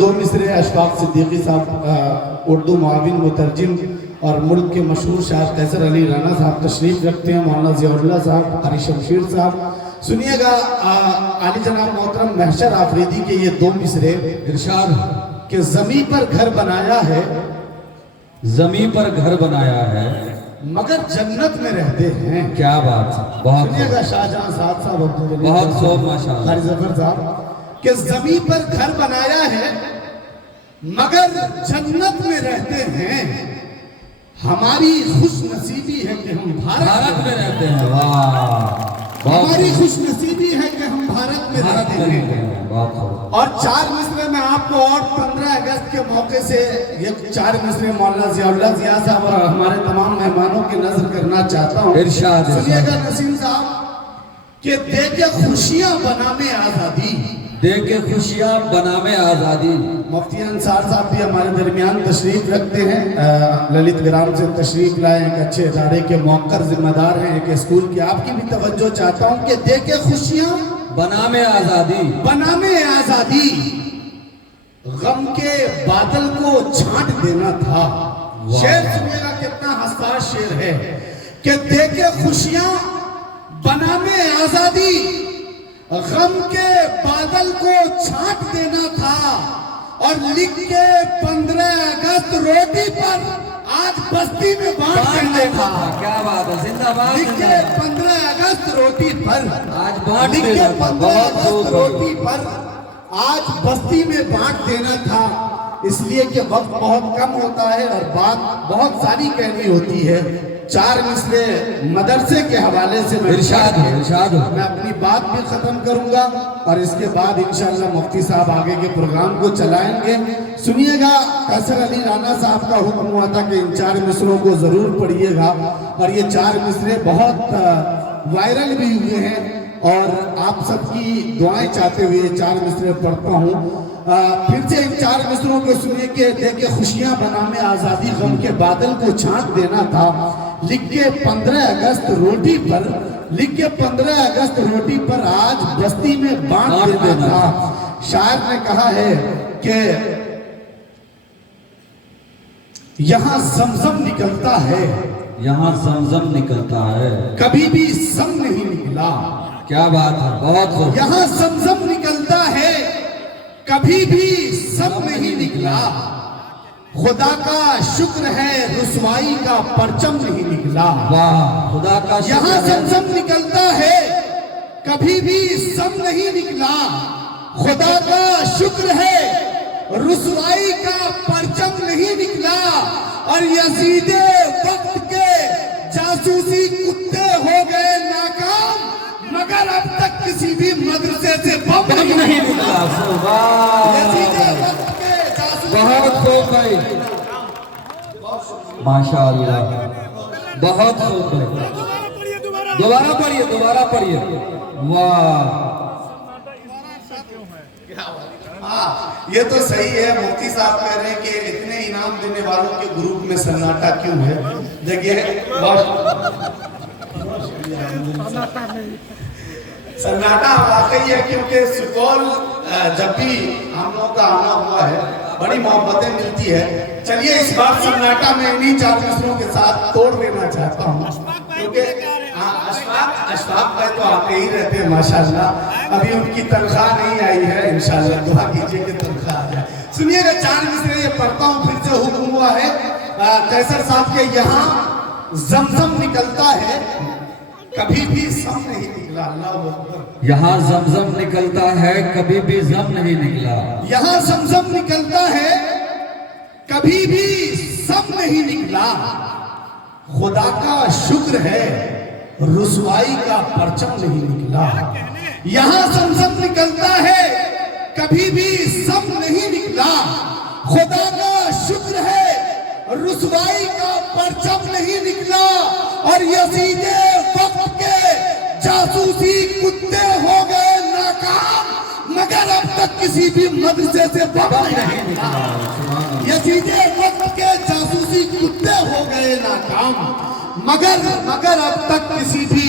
دو مصرے اشفاق صدیقی صاحب اردو معاون مترجم اور ملک کے مشہور شاعر قیصر علی رانا صاحب تشریف رکھتے ہیں، مولانا ضیاء اللہ صاحب، قاری شمشیر صاحب۔ سنیے گا عالی جناب محترم محشر آفریدی کے یہ دو مصرے، ارشاد کہ زمیں پر گھر بنایا ہے، زمیں پر گھر بنایا ہے مگر جنت میں رہتے ہیں۔ کیا بات ہے، بہت سنیے گا شاہجہاں صاحب صاحب عبدالجلیل بہت خوب، ماشاءاللہ، قاری ظفر صاحب کہ زمیں پر گھر بنایا ہے مگر جنت میں رہتے ہیں، ہماری خوش نصیبی ہے کہ ہم بھارت میں رہتے ہیں۔ واہ، ہماری خوش نصیبی ہے کہ ہم بھارت میں رہتے ہیں۔ بہت خوب۔ اور چار مصرے میں آپ کو اور 15 اگست کے موقع سے یہ چار مصرے مولانا ضیاء اللہ ضیاء صاحب اور ہمارے تمام مہمانوں کی نظر کرنا چاہتا ہوں۔ ارشاد سنیے گا نسیم صاحب کہ دے کے خوشیاں بنامے آزادی، دے کے خوشیاں بنامے آزادی۔ مفتی انصار صاحب بھی ہمارے درمیان تشریف رکھتے ہیں، للت گرام سے تشریف لائے، ایک اچھے ادارے کے موقر ذمہ دار ہیں، ایک اسکول کی۔ آپ کی بھی توجہ چاہتا ہوں کہ دے کے خوشیاں بنامے آزادی، بنامے آزادی، غم کے بادل کو چھانٹ دینا تھا۔ شعر سنیے گا کتنا حساس شعر ہے کہ دے کے خوشیاں بنامے آزادی، غم کے بادل کو چھانٹ دینا تھا، اور لکھ کے 15 اگست روٹی پر آج بستی میں بانٹ دینا تھا۔ کیا بات ہے، زندہ باد، لکھ کے 15 اگست روٹی پر آج بانٹ لکھ کے دینا تھا۔ 15 بہت خوب، اگست روٹی پر آج بستی میں بانٹ دینا تھا۔ اس لیے کہ وقت بہت کم ہوتا ہے اور بات بہت ساری کہنی ہوتی ہے۔ چار مصرے مدرسے کے حوالے سے میں ارشاد ہے، ارشاد ہے۔ میں اپنی بات بھی ختم کروں گا اور اس کے بعد انشاءاللہ مفتی صاحب آگے کے پروگرام کو چلائیں گے۔ سنیے گا، قیصر علی رانا صاحب کا حکم ہوا تھا کہ ان چار مصروں کو ضرور پڑھیے گا، اور یہ چار مصرے بہت وائرل بھی ہوئے ہیں، اور آپ سب کی دعائیں چاہتے ہوئے یہ چار مصرے پڑھتا ہوں۔ پھر سے ان چار مصروں کو سنیے کہ دے کے خوشیاں بنامے آزادی، غم کے بادل کو چھانٹ دینا تھا، لکھ کے 15 اگست روٹی پر، لکھ کے 15 اگست روٹی پر آج بستی میں بانٹ دینا تھا۔ شاعر نے کہا ہے کہ یہاں زمزم نکلتا ہے، یہاں زمزم نکلتا ہے، کبھی بھی سم نہیں نکلا۔ کیا بات ہے، بہت خوب۔ یہاں زمزم نکلتا ہے، کبھی بھی سم نہیں نکلا، خدا کا شکر ہے رسوائی کا پرچم نہیں نکلا۔ واہ، خدا کا شکر یہاں ہے۔ زمزم نکلتا ہے، کبھی بھی سم نہیں نکلا، خدا کا شکر ہے رسوائی کا پرچم نہیں نکلا، اور یزید وقت کے جاسوسی کتے ہو گئے ناکام، مگر اب تک کسی بھی مدرسے سے بم نہیں نکلا۔ یزید وقت کے جاسوسی، بہت خوب بھائی، ماشاءاللہ، بہت خوب بھائی۔ دوبارہ پڑھیے، دوبارہ پڑھیے۔ واہ، یہ تو صحیح ہے، مفتی صاحب کہہ رہے ہیں کہ اتنے انعام دینے والوں کے گروپ میں سناٹا کیوں ہے؟ دیکھیے، سناٹا واقعی ہے کیونکہ سپول جب بھی ہم لوگ کا آنا ہوا ہے بڑی محبتیں ملتی ہے۔ چلیے اس بار سناٹا میں انہی چار مصروں کے ساتھ توڑ دینا چاہتا ہوں، کیونکہ اشفاق بھائی تو آتے ہی رہتے ہیں ماشاءاللہ۔ ابھی ان کی تنخواہ نہیں آئی ہے، انشاءاللہ دعا کیجئے کہ تنخواہ آ جائے۔ سنیے گا، چار مصرے یہ پڑھتا ہوں، پھر سے حکم ہوا ہے قیصر صاحب کے یہاں زمزم نکلتا ہے، کبھی بھی سم نہیں نکلا۔ اللہ اکبر۔ یہاں زمزم نکلتا ہے، کبھی بھی زم نہیں نکلا۔ یہاں زمزم نکلتا ہے، کبھی بھی سم نہیں نکلا، خدا کا شکر ہے رسوائی کا پرچم نہیں نکلا۔ یہاں زمزم نکلتا ہے، کبھی بھی سم نہیں نکلا، خدا کا شکر ہے رسوائی کا پرچم نہیں نکلا، اور یزید وقت کے جاسوسی کتے ہو گئے ناکام، مگر اب تک کسی بھی مدرسے سے بم نہیں نکلا۔ یزید وقت کے جاسوسی کتے ہو گئے ناکام، مگر اب تک کسی بھی